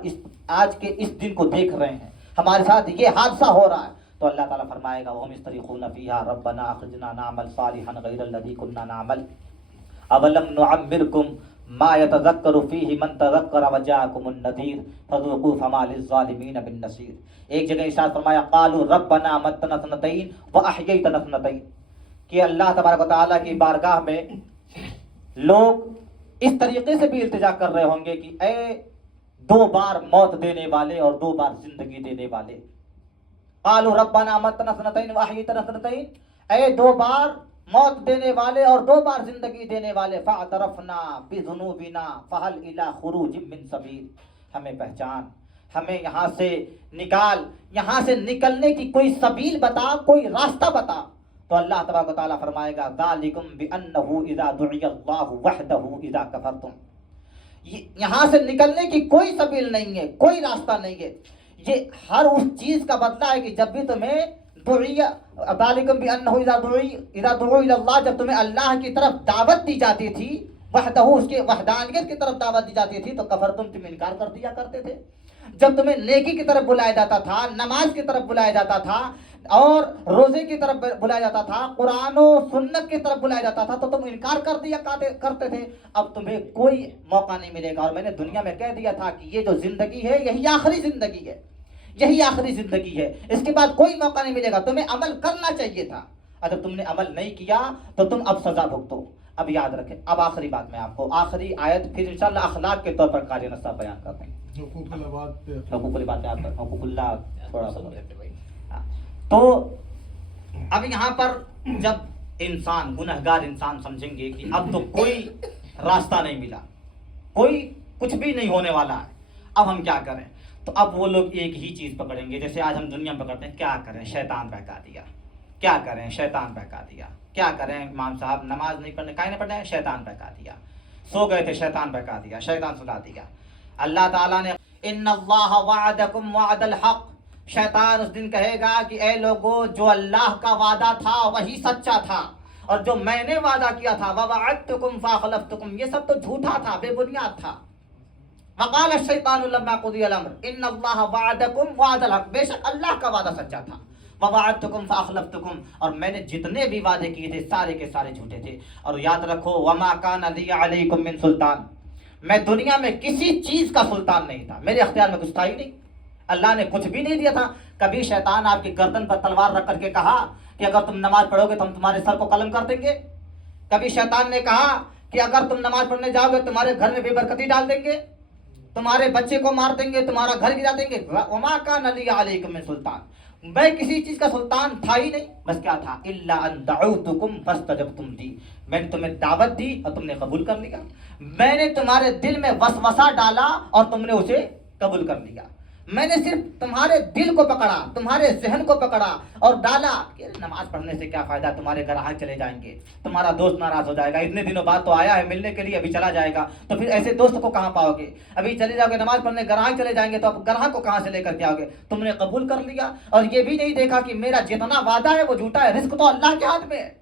آج کے اس دن کو دیکھ رہے ہیں، ہمارے ساتھ یہ حادثہ ہو رہا ہے. تو اللہ تعالیٰ فرمائے گا وَهُمْ يَسْتَرِخُونَ فِيهَا رَبَّنَا أَخْرِجْنَا نَعْمَلْ صَالِحًا غَيْرَ الَّذِي كُنَّا نَعْمَلْ أَوَلَمْ نُعَمِّرْكُمْ مَا يَتَذَكَّرُ فِيهِ مَنْ تَذَكَّرَ وَجَاءَكُمُ النَّذِيرُ فَذُوقُوا فَمَا لِلظَّالِمِينَ مِن نَّصِيرٍ. ایک جگہ ارشاد فرمایا قَالُوا رَبَّنَا مَتَّنَا اثْنَتَيْنِ وَأَحْيَيْتَنَا اثْنَتَيْنِ، کہ اللہ تبارک و تعالیٰ کی بارگاہ میں لوگ اس طریقے سے بھی التجا کر رہے ہوں گے کہ اے دو بار موت دینے والے اور دو بار زندگی دینے والے، قالوا ربنا متنا سنتين واحييتنا سنتين، اے دو بار موت دینے والے اور دو بار زندگی دینے والے، فاعترفنا بذنوبنا فهل الى خروج من سبيل، ہمیں پہچان، ہمیں یہاں سے نکال، یہاں سے نکلنے کی کوئی سبیل بتا، کوئی راستہ بتا. تو اللہ تبارک و تعالیٰ فرمائے گا ذالکم بانہ اذا دعی اللہ وحدہ اذا کفرتم، یہاں سے نکلنے کی کوئی سبیل نہیں ہے، کوئی راستہ نہیں ہے. یہ ہر اس چیز کا بدلہ ہے کہ جب بھی تمہیں ذالکم بانہ اذا دعوا الی اللہ، جب تمہیں اللہ کی طرف دعوت دی جاتی تھی، وحدہ، اس کے وحدانیت کی طرف دعوت دی جاتی تھی، تو کفرتم، تم انکار کر دیا کرتے تھے. جب تمہیں نیکی کی طرف بلایا جاتا تھا، نماز کی طرف بلایا جاتا تھا، اور روزے کی طرف بلایا جاتا تھا، قرآن و سنت کی طرف بلایا جاتا تھا، تو تم انکار کر دیا کرتے تھے. اب تمہیں کوئی موقع نہیں ملے گا. اور میں نے دنیا میں کہہ دیا تھا کہ یہ جو زندگی ہے یہی آخری زندگی ہے، یہی آخری زندگی ہے، اس کے بعد کوئی موقع نہیں ملے گا. تمہیں عمل کرنا چاہیے تھا، اگر تم نے عمل نہیں کیا تو تم اب سزا بھگتو. اب یاد رکھیں، اب آخری بات میں آپ کو آخری آیت، پھر انشاءاللہ اخلاق کے طور پر قاری نصاب بیان کرتے ہیں. حقوق العباد پہ آپ پر حقوق اللہ تھوڑا سا تو اب یہاں پر جب انسان گنہگار انسان سمجھیں گے کہ اب تو کوئی راستہ نہیں ملا، کوئی کچھ بھی نہیں ہونے والا ہے، اب ہم کیا کریں؟ تو اب وہ لوگ ایک ہی چیز پکڑیں گے، جیسے آج ہم دنیا میں پکڑتے ہیں، کیا کریں، شیطان بہکا دیا، کیا کریں شیطان بہکا دیا. کیا کریں امام صاحب نماز نہیں پڑھنے کہیں نہیں پڑھنے شیطان بہکا دیا. سو گئے تھے شیطان بہکا دیا, شیطان سلا دیا. اللہ تعالیٰ نے ان اللہ وعدکم وعد الحق, شیطان اس دن کہے گا کہ اے لوگو جو اللہ کا وعدہ تھا وہی سچا تھا, اور جو میں نے وعدہ کیا تھا ووعدتکم فاخلفتکم یہ سب تو جھوٹا تھا, بے بنیاد تھا. وقال الشیطان لما قضی الامر ان اللہ وعدکم وعد الحق, بے شک اللہ کا وعدہ سچا تھا. ووعدتکم فاخلفتکم, اور میں نے جتنے بھی وعدے کیے تھے سارے کے سارے جھوٹے تھے. اور یاد رکھو وما کان لی علیکم من سلطان, میں دنیا میں کسی چیز کا سلطان نہیں تھا, میرے اختیار میں کچھ تھا ہی نہیں. اللہ نے کچھ بھی نہیں دیا تھا. کبھی شیطان آپ کی گردن پر تلوار رکھ کر کے کہا کہ اگر تم نماز پڑھو گے تو ہم تمہارے سر کو قلم کر دیں گے. کبھی شیطان نے کہا کہ اگر تم نماز پڑھنے جاؤ گے تمہارے گھر میں بے برکتی ڈال دیں گے, تمہارے بچے کو مار دیں گے, تمہارا گھر گرا دیں گے. وما کان لی علیکم من سلطان, میں کسی چیز کا سلطان تھا ہی نہیں. بس کیا تھا الا ان دعوتکم فاستجبتم لی, میں نے تمہیں دعوت دی اور تم نے قبول کر لیا. میں نے تمہارے دل میں وسوسہ ڈالا اور تم نے اسے قبول کر لیا. میں نے صرف تمہارے دل کو پکڑا, تمہارے ذہن کو پکڑا اور ڈالا کہ نماز پڑھنے سے کیا فائدہ, تمہارے گراہک چلے جائیں گے, تمہارا دوست ناراض ہو جائے گا, اتنے دنوں بعد تو آیا ہے ملنے کے لیے, ابھی چلا جائے گا تو پھر ایسے دوست کو کہاں پاؤ گے. ابھی چلے جاؤ گے نماز پڑھنے, گراہک چلے جائیں گے تو اب گراہک کو کہاں سے لے کر کے آؤ گے. تم نے قبول کر لیا اور یہ بھی نہیں دیکھا کہ میرا جتنا وعدہ ہے وہ جھوٹا ہے, رزق تو اللہ کے ہاتھ میں ہے.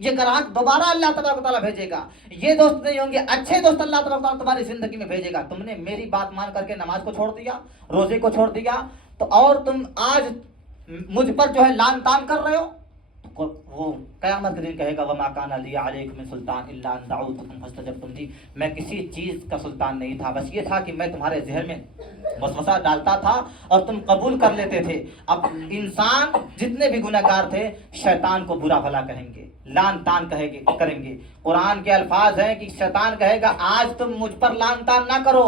یہ گراہک دوبارہ اللہ تبارک و تعالیٰ بھیجے گا, یہ دوست نہیں ہوں گے, اچھے دوست اللہ تبارک و تعالیٰ تمہاری زندگی میں بھیجے گا. تم نے میری بات مان کر کے نماز کو چھوڑ دیا, روزے کو چھوڑ دیا, تو اور تم آج مجھ پر جو ہے لان تان کر رہے ہو. وہ قیامت کے دن کہے گا وما کان لی علیکم من سلطان الا ان دعوتکم فاستجبتم لی, میں کسی چیز کا سلطان نہیں تھا, بس یہ تھا کہ میں تمہارے ذہن میں وسوسہ ڈالتا تھا اور تم قبول کر لیتے تھے. اب انسان جتنے بھی گنہگار تھے شیطان کو برا بھلا کہیں گے, لان تان کریں گے. قرآن کے الفاظ ہیں کہ شیطان کہے گا آج تم مجھ پر لان تان نہ کرو,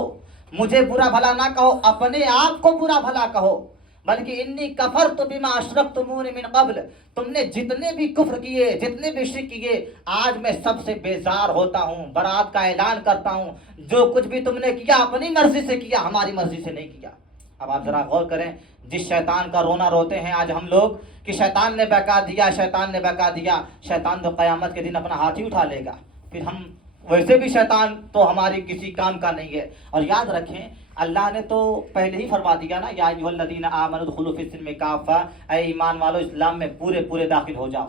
مجھے برا بھلا نہ کہو, اپنے آپ کو برا بھلا کہو, بلکہ انی کفرت بما اشرکتمون من قبل, تم نے جتنے بھی کفر کیے, جتنے بھی شرک کیے, آج میں سب سے بیزار ہوتا ہوں, برات کا اعلان کرتا ہوں. جو کچھ بھی تم نے کیا اپنی مرضی سے کیا, ہماری مرضی سے نہیں کیا. اب آپ ذرا غور کریں, جس شیطان کا رونا روتے ہیں آج ہم لوگ کہ شیطان نے بہکا دیا, شیطان نے بہکا دیا, شیطان تو قیامت کے دن اپنا ہاتھ ہی اٹھا لے گا. پھر ہم ویسے بھی شیطان تو ہماری کسی کام کا نہیں ہے. اور یاد رکھیں اللہ نے تو پہلے ہی فرما دیا نا, یا ایھا الذین آمنوا ادخلوا فی السلم کافہ, اے ایمان والو اسلام میں پورے داخل ہو جاؤ.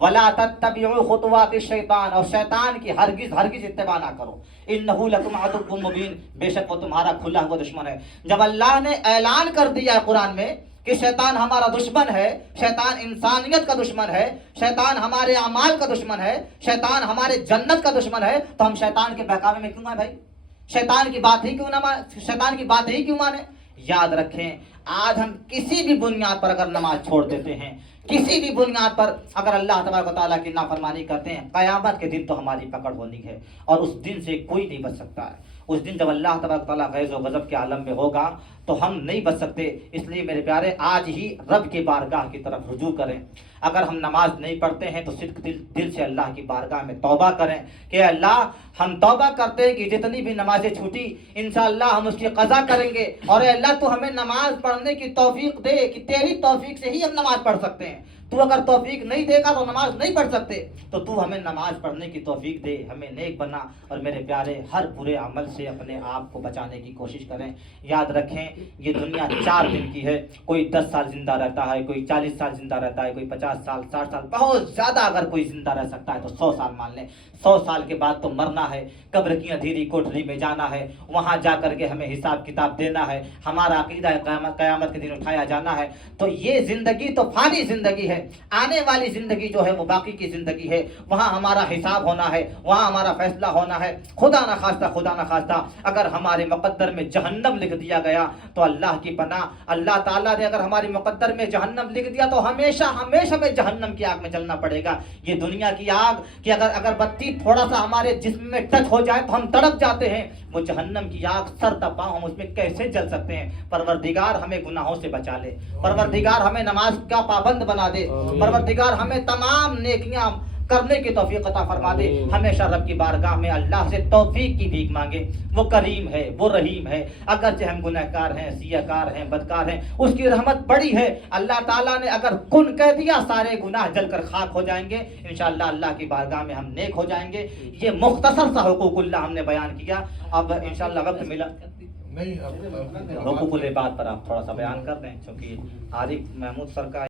ولا تتبعوا خطوات الشیطان, اور شیطان کی ہرگز اتباع نہ کرو. انہ لکم عدو مبین, بے شک وہ تمہارا کھلا ہوا دشمن ہے. جب اللہ نے اعلان کر دیا قرآن میں کہ شیطان ہمارا دشمن ہے, شیطان انسانیت کا دشمن ہے, شیطان ہمارے اعمال کا دشمن ہے, شیطان ہمارے جنت کا دشمن ہے, تو ہم شیطان کے بہکاوے میں کیوں آئے بھائی؟ شیطان کی بات ہی کیوں مانے؟ یاد رکھیں آج ہم کسی بھی بنیاد پر اگر نماز چھوڑ دیتے ہیں, کسی بھی بنیاد پر اگر اللہ تبارک و تعالیٰ کی نافرمانی کرتے ہیں, قیامت کے دن تو ہماری پکڑ ہونی ہے, اور اس دن سے کوئی نہیں بچ سکتا ہے. اس دن جب اللہ تبارک و تعالیٰ غیظ و غضب کے عالم میں ہوگا تو ہم نہیں بچ سکتے. اس لیے میرے پیارے آج ہی رب کی بارگاہ کی طرف رجوع کریں. اگر ہم نماز نہیں پڑھتے ہیں تو صدق دل سے اللہ کی بارگاہ میں توبہ کریں کہ اللہ ہم توبہ کرتے ہیں کہ جتنی بھی نمازیں چھوٹی انشاءاللہ ہم اس کی قضا کریں گے, اور اے اللہ تو ہمیں نماز پڑھنے کی توفیق دے کہ تیری توفیق سے ہی ہم نماز پڑھ سکتے ہیں. تو اگر توفیق نہیں دے گا تو نماز نہیں پڑھ سکتے, تو ہمیں نماز پڑھنے کی توفیق دے, ہمیں نیک بنا. اور میرے پیارے ہر برے عمل سے اپنے آپ کو بچانے کی کوشش کریں. یاد رکھیں یہ دنیا 4 دن کی ہے, کوئی 10 سال زندہ رہتا ہے, کوئی 40 سال زندہ رہتا ہے, کوئی 50 سال 60 سال, بہت زیادہ اگر کوئی زندہ رہ سکتا ہے تو 100 سال مان لیں. 100 سال کے بعد تو مرنا ہے, قبر کی اندھیری کوٹری میں جانا ہے, وہاں جا کر کے ہمیں حساب کتاب دینا ہے, ہمارا عقیدہ قیامت کے دن اٹھایا جانا ہے. تو یہ زندگی تو فانی زندگی ہے, آنے والی زندگی جو ہے وہ باقی کی زندگی ہے, وہاں ہمارا حساب ہونا ہے, وہاں ہمارا فیصلہ ہونا ہے. خدا نہ خواستہ اگر ہمارے مقدر میں جہنم لکھ دیا گیا تو اللہ کی پناہ, اللہ تعالیٰ نے اگر ہمارے مقدر میں جہنم لکھ دیا تو ہمیشہ میں جہنم کی آگ میں جلنا پڑے گا. یہ دنیا کی آگ کہ اگر بتی تھوڑا سا ہمارے جسم میں ٹچ ہو جائے تو ہم تڑپ جاتے ہیں, وہ جہنم کی آگ سر تپاؤں ہم اس میں کیسے جل سکتے ہیں؟ پروردگار ہمیں گناہوں سے بچا لے, پروردگار ہمیں نماز کا پابند بنا دے, پروردگار ہمیں تمام نیکیاں کرنے کی توفیق عطا فرما دے. ہمیشہ رب کی بارگاہ میں اللہ سے توفیق کی بھیک مانگے. وہ کریم ہے, وہ رحیم ہے. اگرچہ ہم گنہگار ہیں, سیاہ کار ہیں, بدکار ہیں, اس کی رحمت بڑی ہے. اللہ تعالیٰ نے اگر کن کہہ دیا سارے گناہ جل کر خاک ہو جائیں گے. انشاءاللہ اللہ کی بارگاہ میں ہم نیک ہو جائیں گے. یہ مختصر سا حقوق اللہ ہم نے بیان کیا. اب انشاءاللہ وقت ملا نہیں اب حقوق العباد پر آپ تھوڑا سا بیان کر دیں, چونکہ عارف محمود سر کا